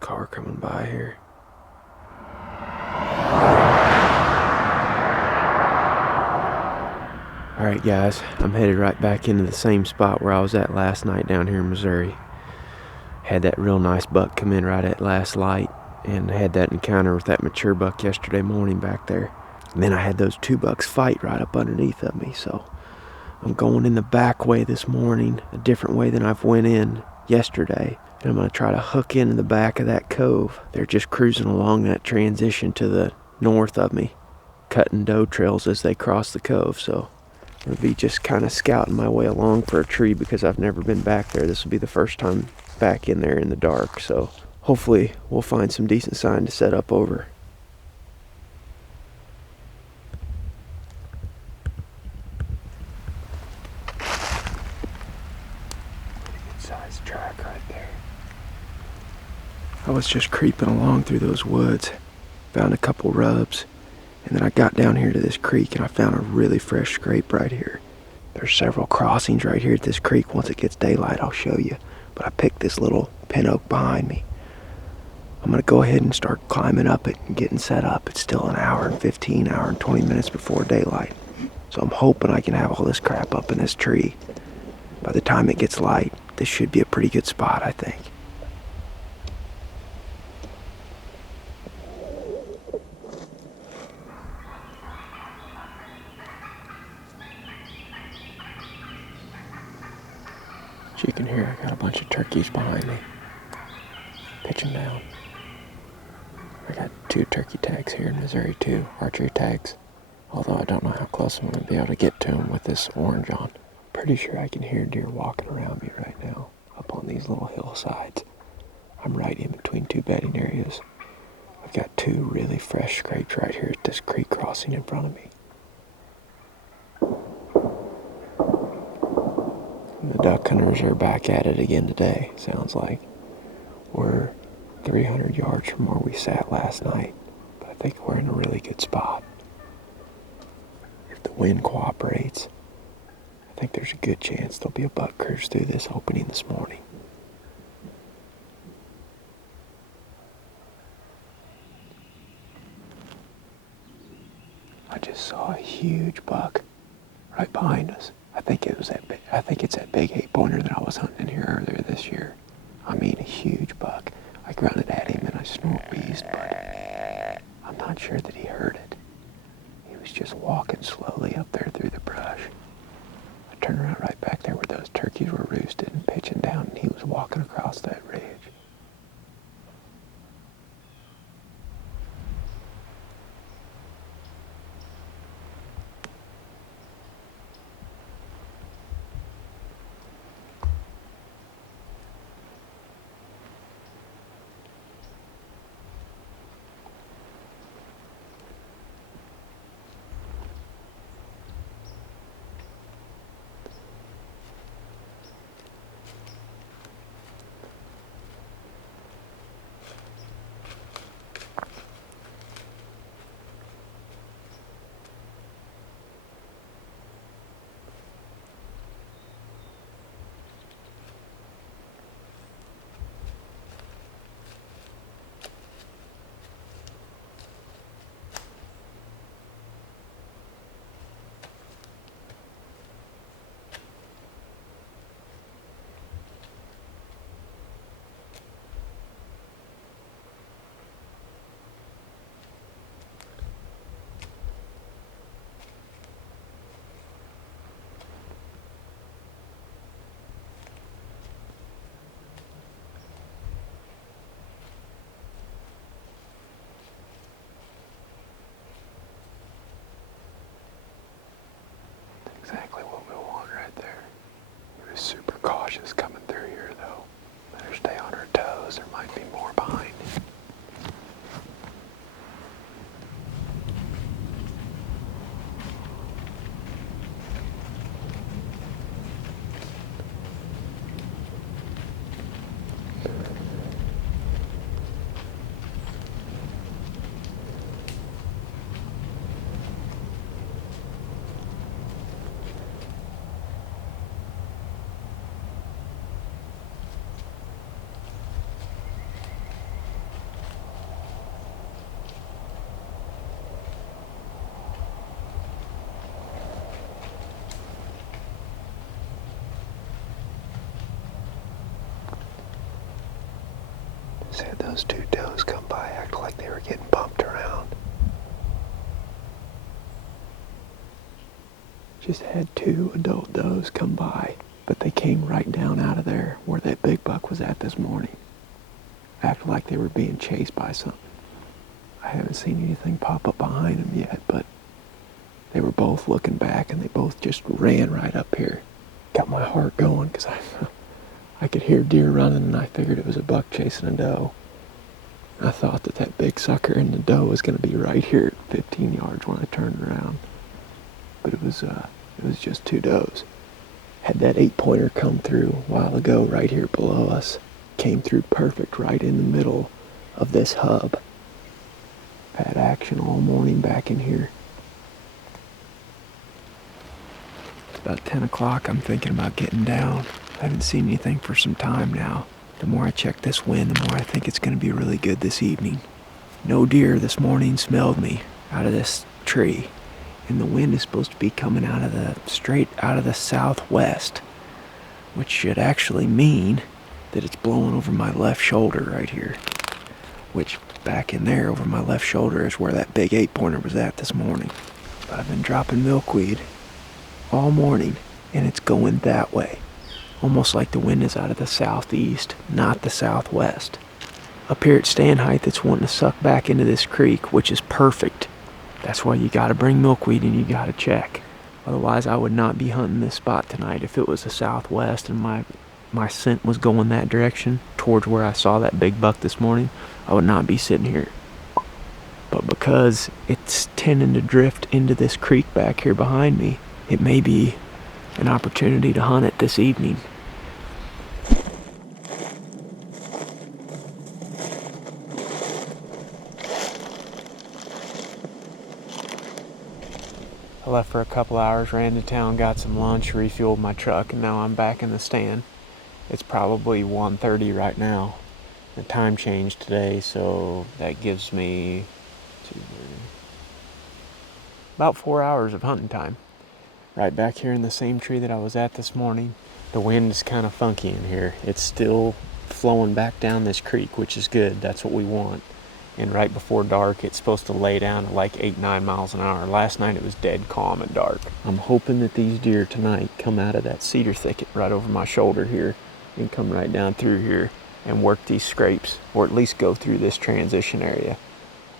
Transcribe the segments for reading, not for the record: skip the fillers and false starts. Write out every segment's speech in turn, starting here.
car coming by here. Alright guys, I'm headed right back into the same spot where I was at last night down here in Missouri. Had that real nice buck come in right at last light, and had that encounter with that mature buck yesterday morning back there. And then I had those 2 bucks fight right up underneath of me, so I'm going in the back way this morning, a different way than I've went in yesterday. And I'm going to try to hook into the back of that cove. They're just cruising along that transition to the north of me, cutting doe trails as they cross the cove, so I'm going to be just kind of scouting my way along for a tree because I've never been back there. This will be the first time back in there in the dark, so hopefully we'll find some decent sign to set up over. Good sized track right there. I was just creeping along through those woods, found a couple rubs, and then I got down here to this creek and I found a really fresh scrape right here. There's several crossings right here at this creek. Once it gets daylight, I'll show you. But I picked this little pin oak behind me. I'm going to go ahead and start climbing up it and getting set up. It's still an hour and 15, hour and 20 minutes before daylight. So I'm hoping I can have all this crap up in this tree. By the time it gets light, this should be a pretty good spot, I think. As you can hear, I got a bunch of turkeys behind me, pitching down. I got 2 turkey tags here in Missouri too, archery tags. Although I don't know how close I'm going to be able to get to them with this orange on. Pretty sure I can hear deer walking around me right now, up on these little hillsides. I'm right in between 2 bedding areas. I've got 2 really fresh scrapes right here at this creek crossing in front of me. The duck hunters are back at it again today, sounds like. We're 300 yards from where we sat last night, but I think we're in a really good spot. If the wind cooperates, I think there's a good chance there'll be a buck cruise through this opening this morning. I just saw a huge buck right behind us. I think it's that big 8-pointer that I was hunting in here earlier this year. I mean, a huge buck. I grunted at him and I snort wheezed, but I'm not sure that he heard it. He was just walking slowly up there through the brush. I turned around right back there where those turkeys were roosted and pitching down, and he was walking across that ridge. Exactly what we want right there. He was super cautious coming through here though. Better stay on her toes, there might be more behind. Just had those two does come by, act like they were getting bumped around. Just had two adult does come by, but they came right down out of there where that big buck was at this morning. Acted like they were being chased by something. I haven't seen anything pop up behind them yet, but they were both looking back and they both just ran right up here. Got my heart going because I could hear deer running and I figured it was a buck chasing a doe. I thought that big sucker and the doe was going to be right here at 15 yards when I turned around. But it was just two does. Had that 8-pointer come through a while ago right here below us. Came through perfect right in the middle of this hub. Had action all morning back in here. It's about 10 o'clock. I'm thinking about getting down. I haven't seen anything for some time now. The more I check this wind, the more I think it's going to be really good this evening. No deer this morning smelled me out of this tree. And the wind is supposed to be coming straight out of the southwest, which should actually mean that it's blowing over my left shoulder right here. Which back in there over my left shoulder is where that big 8-pointer was at this morning. But I've been dropping milkweed all morning and it's going that way. Almost like the wind is out of the southeast, not the southwest. Up here at stand height, it's wanting to suck back into this creek, which is perfect. That's why you gotta bring milkweed and you gotta check. Otherwise, I would not be hunting this spot tonight. If it was the southwest and my scent was going that direction, towards where I saw that big buck this morning, I would not be sitting here. But because it's tending to drift into this creek back here behind me, it may be an opportunity to hunt it this evening. I left for a couple hours, ran to town, got some lunch, refueled my truck, and now I'm back in the stand. It's probably 1:30 right now. The time changed today, so that gives me about 4 hours of hunting time. Right back here in the same tree that I was at this morning. The wind is kind of funky in here. It's still flowing back down this creek, which is good. That's what we want. And right before dark, it's supposed to lay down at like 8-9 miles an hour. Last night it was dead calm and dark. I'm hoping that these deer tonight come out of that cedar thicket right over my shoulder here and come right down through here and work these scrapes, or at least go through this transition area.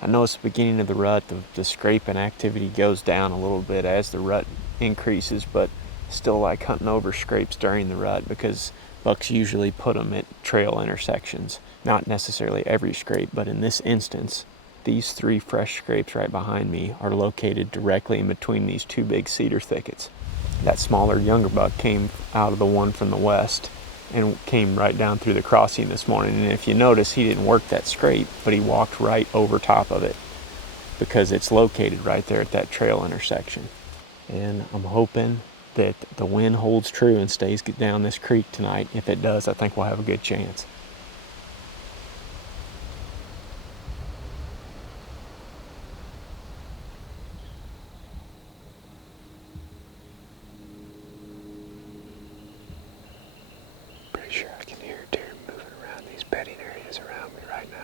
I know it's the beginning of the rut. The scraping activity goes down a little bit as the rut increases, but still like hunting over scrapes during the rut because bucks usually put them at trail intersections. Not necessarily every scrape, but in this instance, these 3 fresh scrapes right behind me are located directly in between these 2 big cedar thickets. That smaller, younger buck came out of the one from the west and came right down through the crossing this morning. And if you notice, he didn't work that scrape, but he walked right over top of it because it's located right there at that trail intersection. And I'm hoping that the wind holds true and stays down this creek tonight. If it does, I think we'll have a good chance. Pretty sure I can hear deer moving around these bedding areas around me right now.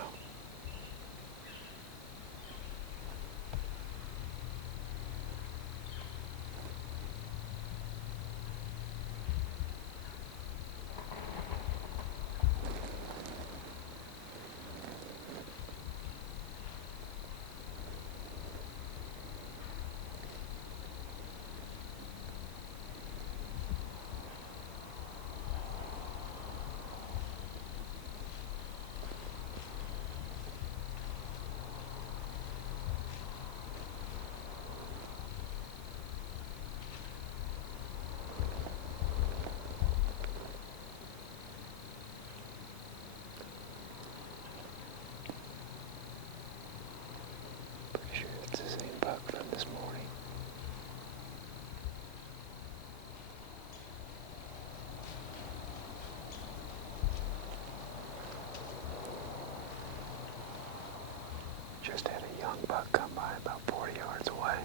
Just had a young buck come by about 40 yards away.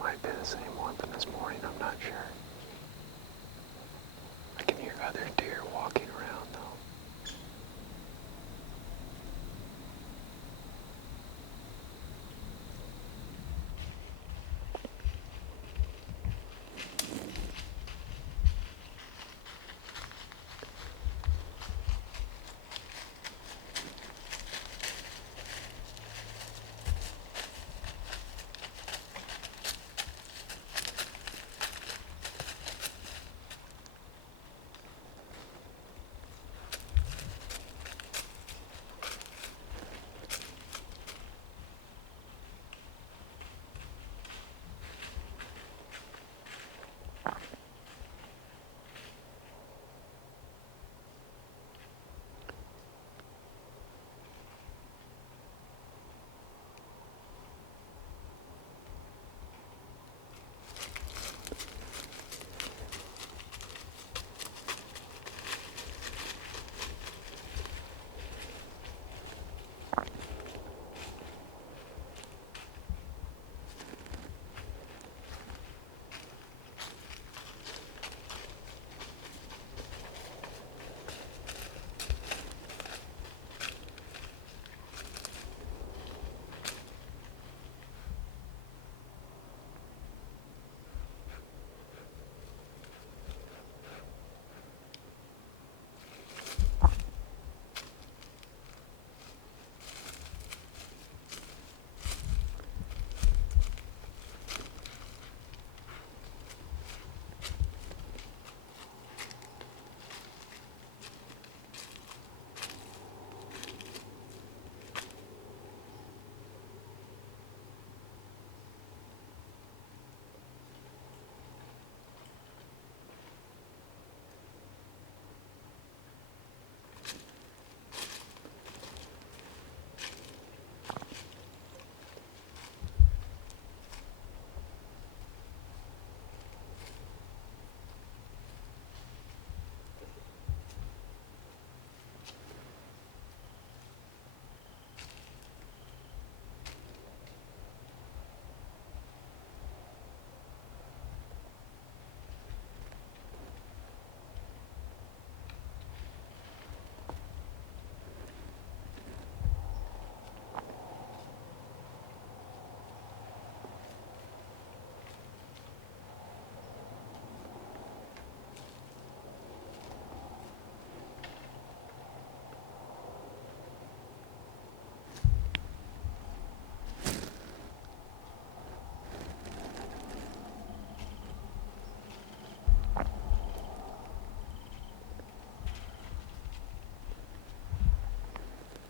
Might be the same one from this morning, I'm not sure. I can hear other deer walking around though.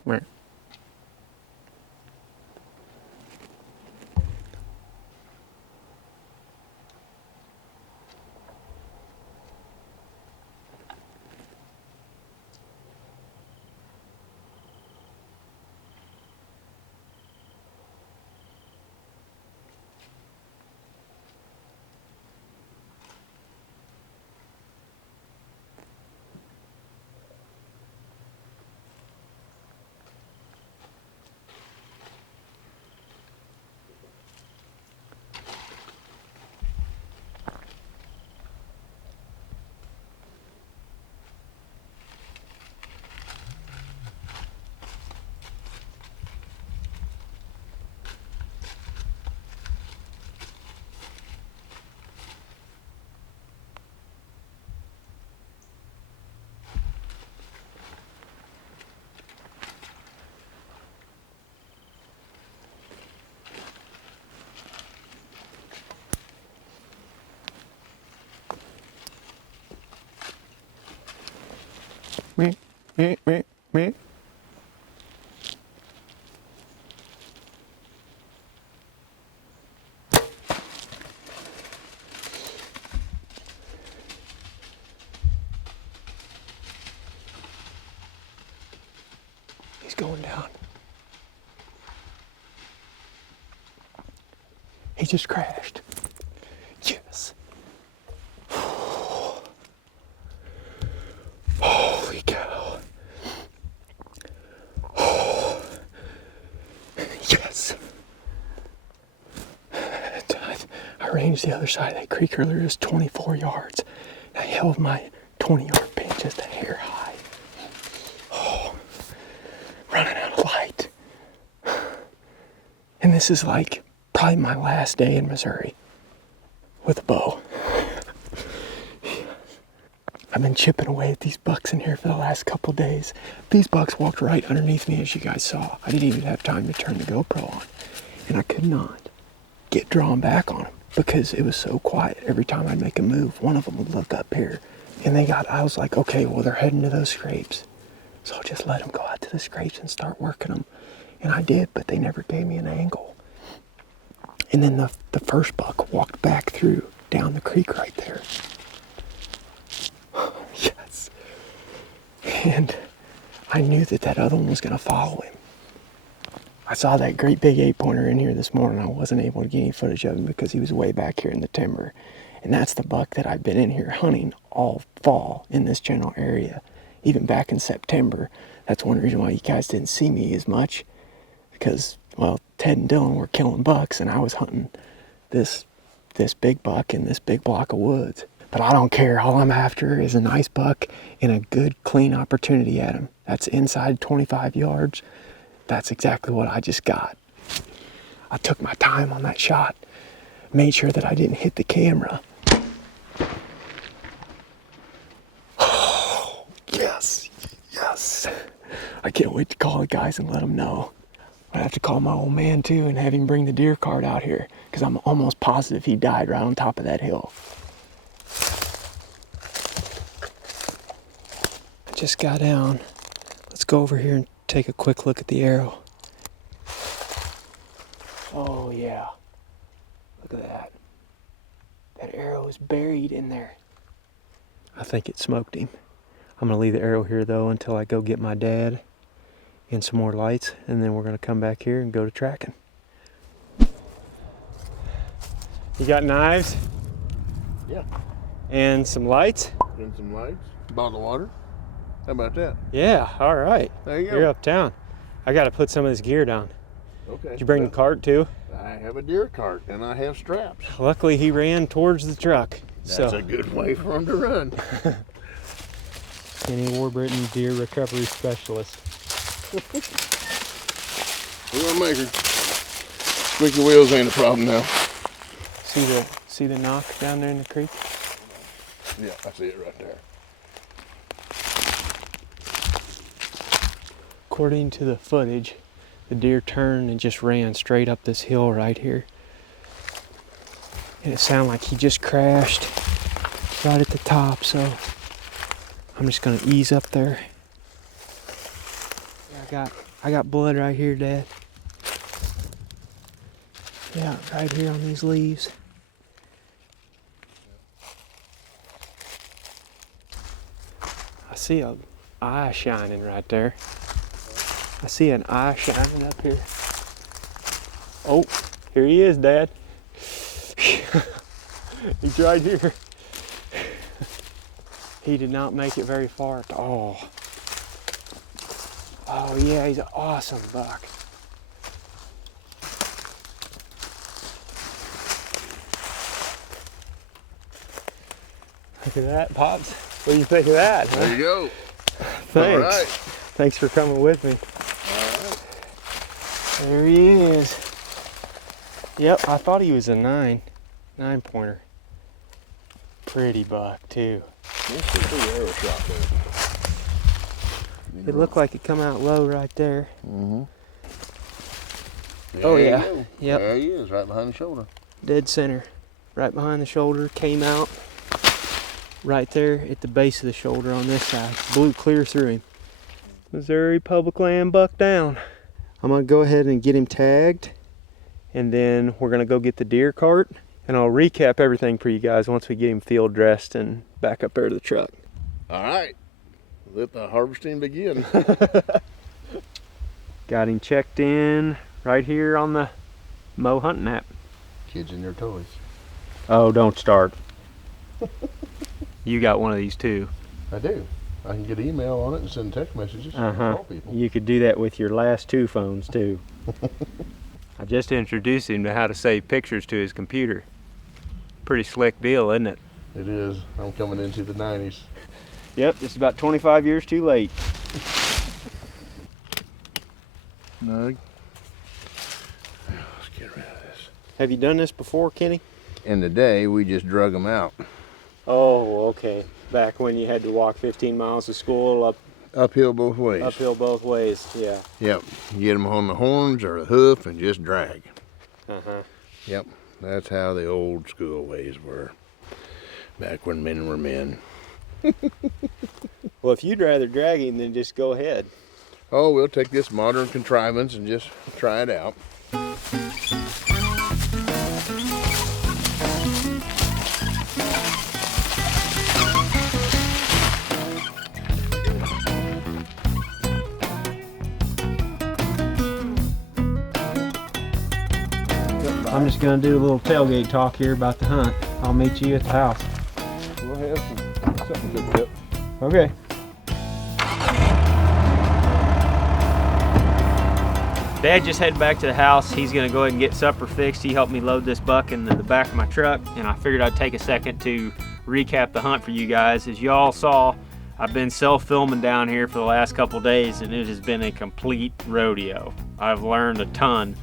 Where? Me. He's going down. He just crashed. Yes. Holy cow. Yes. I ranged the other side of that creek earlier. It was 24 yards. I held my 20-yard pin just a hair high. Oh, running out of light. And this is like probably my last day in Missouri with a bow. I've been chipping away at these bucks in here for the last couple of days. These bucks walked right underneath me, as you guys saw. I didn't even have time to turn the GoPro on. And I could not get drawn back on them because it was so quiet. Every time I'd make a move, one of them would look up here. And I was like, okay, well, they're heading to those scrapes. So I'll just let them go out to the scrapes and start working them. And I did, but they never gave me an angle. And then the first buck walked back through down the creek right there. Yes. And I knew that other one was going to follow him. I saw that great big 8-pointer in here this morning. I wasn't able to get any footage of him because he was way back here in the timber. And that's the buck that I've been in here hunting all fall in this general area. Even back in September. That's one reason why you guys didn't see me as much. Because, well, Ted and Dylan were killing bucks and I was hunting this big buck in this big block of woods. But I don't care. All I'm after is a nice buck and a good, clean opportunity at him. That's inside 25 yards. That's exactly what I just got. I took my time on that shot, made sure that I didn't hit the camera. Oh, yes, yes. I can't wait to call the guys and let them know. I have to call my old man too and have him bring the deer cart out here because I'm almost positive he died right on top of that hill. I just got down. Let's go over here and take a quick look at the arrow. Oh yeah, look at that. That arrow is buried in there. I think it smoked him. I'm gonna leave the arrow here though until I go get my dad and some more lights, and then we're gonna come back here and go to tracking. You got knives? Yeah. And some lights? And some lights, bottle of water. How about that? Yeah, all right. There you go. You're uptown. I gotta put some of this gear down. Okay. Did you bring the cart too? I have a deer cart and I have straps. Luckily he ran towards the truck. That's a good way for him to run. Kenny Warburton, deer recovery specialist. We're gonna make her. Squeaky wheels ain't a problem now. See the knock down there in the creek? Yeah, I see it right there. According to the footage, the deer turned and just ran straight up this hill right here. And it sounded like he just crashed right at the top, so I'm just gonna ease up there. Yeah, I got blood right here, Dad. Yeah, right here on these leaves. I see a eye shining right there. I see an eye shining up here. Oh, here he is, Dad. He's right here. He did not make it very far at all. Oh yeah, he's an awesome buck. Look at that, Pops. What do you think of that? There you go. Thanks. All right. Thanks for coming with me. All right. There he is. Yep, I thought he was a 9-pointer. Pretty buck too. That's a pretty arrow shot there. It looked like it come out low right there. Mm-hmm. Oh, yeah. You go. Yep. There he is, right behind the shoulder. Dead center. Right behind the shoulder, came out right there at the base of the shoulder on this side. Blew clear through him. Missouri public land buck down. I'm gonna go ahead and get him tagged, and then we're gonna go get the deer cart, and I'll recap everything for you guys once we get him field dressed and back up there to the truck. All right. Let the harvesting begin. Got him checked in right here on the Mo hunting app. Kids and their toys. Oh, don't start. You got one of these too. I do. I can get email on it and send text messages and call people. You could do that with your last 2 phones too. I just introduced him to how to save pictures to his computer. Pretty slick deal, isn't it? It is. I'm coming into the 90s. Yep, just about 25 years too late. Nug. Let's get rid of this. Have you done this before, Kenny? In the day, we just drug them out. Oh, okay. Back when you had to walk 15 miles to school, Uphill both ways. uphill both ways, yeah. Yep. Get them on the horns or the hoof and just drag. Uh-huh. Yep. That's how the old school ways were. Back when men were men. Well, if you'd rather drag him, then just go ahead. Oh, we'll take this modern contrivance and just try it out. I'm just gonna do a little tailgate talk here about the hunt. I'll meet you at the house. We'll have something good tip. Okay. Dad just headed back to the house. He's gonna go ahead and get supper fixed. He helped me load this buck into the back of my truck, and I figured I'd take a second to recap the hunt for you guys. As y'all saw, I've been self-filming down here for the last couple days, and it has been a complete rodeo. I've learned a ton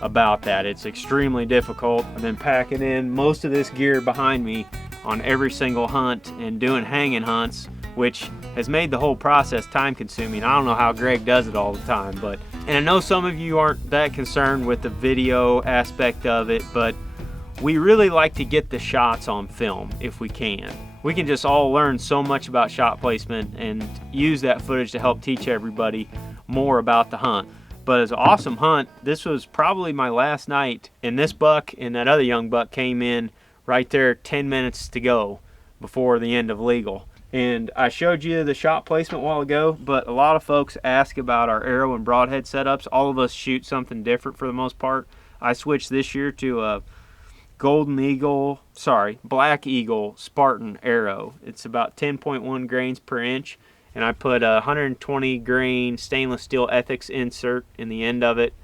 about that. It's extremely difficult. I've been packing in most of this gear behind me on every single hunt and doing hanging hunts, which has made the whole process time consuming. I don't know how Greg does it all the time, and I know some of you aren't that concerned with the video aspect of it, but we really like to get the shots on film if we can. We can just all learn so much about shot placement and use that footage to help teach everybody more about the hunt. But it's an awesome hunt. This was probably my last night, and this buck and that other young buck came in right there 10 minutes to go before the end of legal. And I showed you the shot placement a while ago, but a lot of folks ask about our arrow and broadhead setups. All of us shoot something different for the most part. I switched this year to a Black Eagle Spartan arrow. It's about 10.1 grains per inch. And I put a 120 grain stainless steel Ethics insert in the end of it,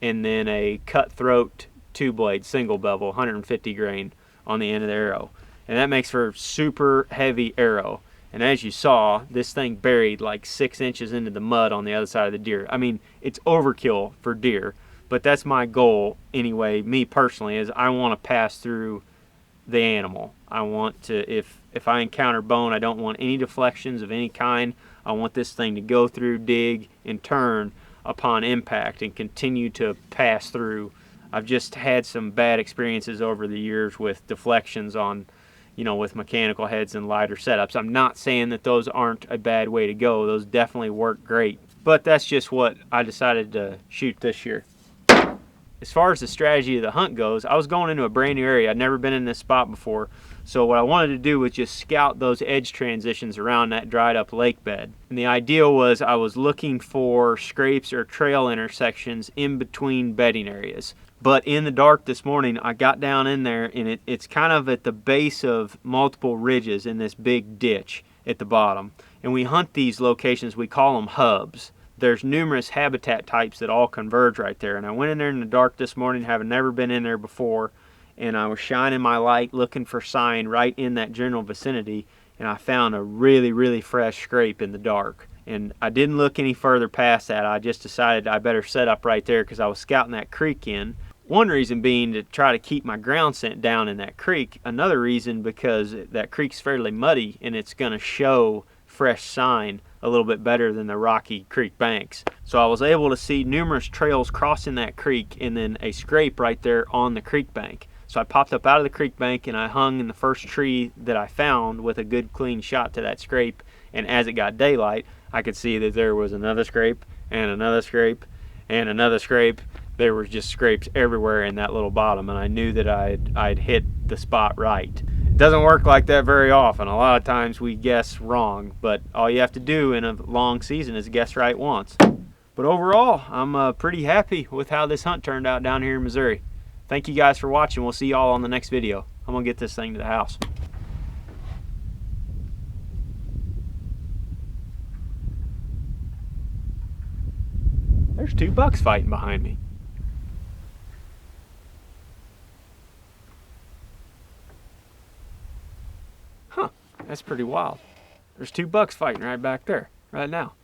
and then a cutthroat 2-blade single bevel 150 grain on the end of the arrow. And that makes for a super heavy arrow. And as you saw, this thing buried like 6 inches into the mud on the other side of the deer. I mean, it's overkill for deer, but that's my goal anyway, me personally, is I want to pass through the animal. I want to, if I encounter bone, I don't want any deflections of any kind. I want this thing to go through, dig, and turn upon impact and continue to pass through. I've just had some bad experiences over the years with deflections on, with mechanical heads and lighter setups. I'm not saying that those aren't a bad way to go. Those definitely work great. But that's just what I decided to shoot this year. As far as the strategy of the hunt goes, I was going into a brand new area. I'd never been in this spot before. So what I wanted to do was just scout those edge transitions around that dried up lake bed. And the idea was I was looking for scrapes or trail intersections in between bedding areas. But in the dark this morning, I got down in there, and it's kind of at the base of multiple ridges in this big ditch at the bottom. And we hunt these locations, we call them hubs. There's numerous habitat types that all converge right there. And I went in there in the dark this morning, having never been in there before, and I was shining my light looking for sign right in that general vicinity, and I found a really, really fresh scrape in the dark. And I didn't look any further past that. I just decided I better set up right there because I was scouting that creek in. One reason being to try to keep my ground scent down in that creek. Another reason because that creek's fairly muddy and it's going to show fresh sign a little bit better than the rocky creek banks. So I was able to see numerous trails crossing that creek and then a scrape right there on the creek bank. So I popped up out of the creek bank and I hung in the first tree that I found with a good clean shot to that scrape. And as it got daylight, I could see that there was another scrape and another scrape and another scrape. There was just scrapes everywhere in that little bottom, and I knew that I'd hit the spot right. It doesn't work like that very often. A lot of times we guess wrong, but all you have to do in a long season is guess right once. But overall, I'm pretty happy with how this hunt turned out down here in Missouri. Thank you guys for watching. We'll see y'all on the next video. I'm gonna get this thing to the house. There's 2 bucks fighting behind me. Huh, that's pretty wild. There's 2 bucks fighting right back there, right now.